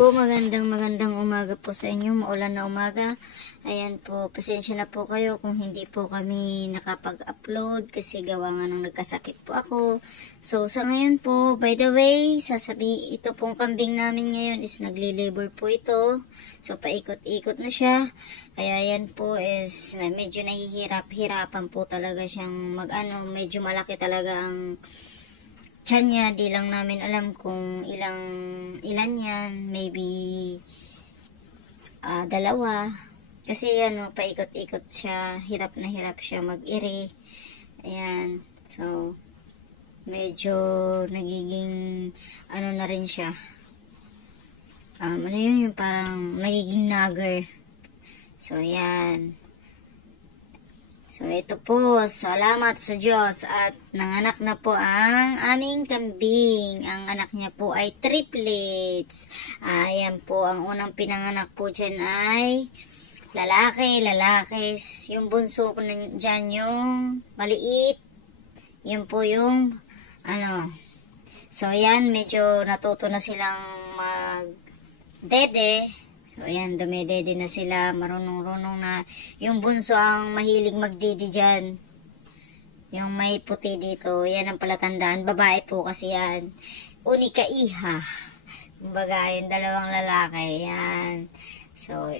po, magandang umaga po sa inyo, maulan na umaga. Ayan po, pasensya na po kayo kung hindi po kami nakapag-upload kasi gawa nga nung nagkasakit po ako. So, sa ngayon po, by the way, ito pong kambing namin ngayon is nagli-labor po ito. So, paikot-ikot na siya. Kaya yan po is medyo nahihirap-hirapan po talaga siyang medyo malaki talaga ang tiyan niya. Di lang namin alam kung ilan yan, maybe dalawa. Kasi paikot-ikot siya, hirap na hirap siya mag-iri. Ayan, so medyo nagiging na rin siya. Yung parang nagiging nagger. So yan. So, ito po, salamat sa Diyos at nanganak na po ang aming kambing. Ang anak niya po ay triplets. Ayan po, ang unang pinanganak po dyan ay lalaki. Yung bunso po dyan yung maliit. Yun po yung, So, ayan, medyo natuto na silang mag-dede. So, ayan, dumedede na sila, marunong-runong na. Yung bunso ang mahilig magdidi dyan. Yung may puti dito, yan ang palatandaan. Babae po kasi yan. Unika iha. Kumbaga, yung dalawang lalaki, yan. So,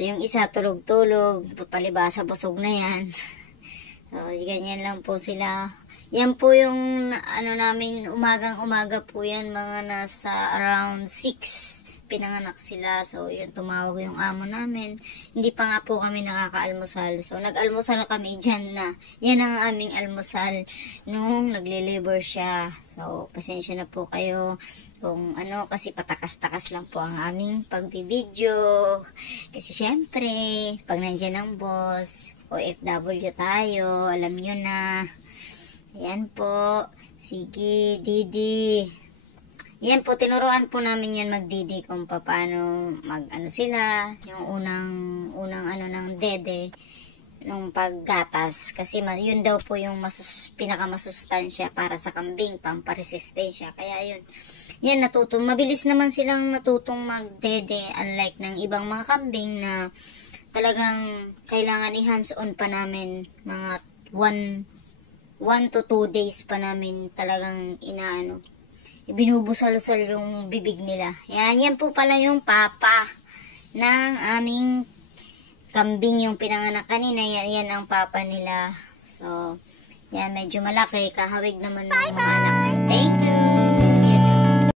yung isa tulog-tulog, palibasa busog na yan. So, ganyan lang po sila. Yan po yung namin, umagang-umaga po yan, mga nasa around 6 pinanganak sila. So, yun, tumawag yung amo namin. Hindi pa nga po kami nakakaalmusal. So, nag-almusal kami dyan na. Yan ang aming almusal nung nagle-labor siya. So, pasensya na po kayo kung kasi patakas-takas lang po ang aming pagbibideo. Kasi syempre, pag nandyan ang boss, OFW tayo, alam nyo na. Ayan po. Sige, Didi. Yan po, tinuruan po namin yan magdidi kung paano sila. Yung unang ng dede, nung paggatas. Kasi yun daw po yung pinakamasustansya para sa kambing, pamparesistensya. Kaya yun. Yan, mabilis naman silang natutong magdede. Unlike ng ibang mga kambing na talagang kailangan i-hands-on pa namin. Mga 1 to 2 days pa namin talagang ibinubusal-sal yung bibig nila. Yan po pala yung papa ng aming kambing, yung pinanganak kanina. Yan ang papa nila. So, yan, medyo malaki. Kahawig naman ng mga anak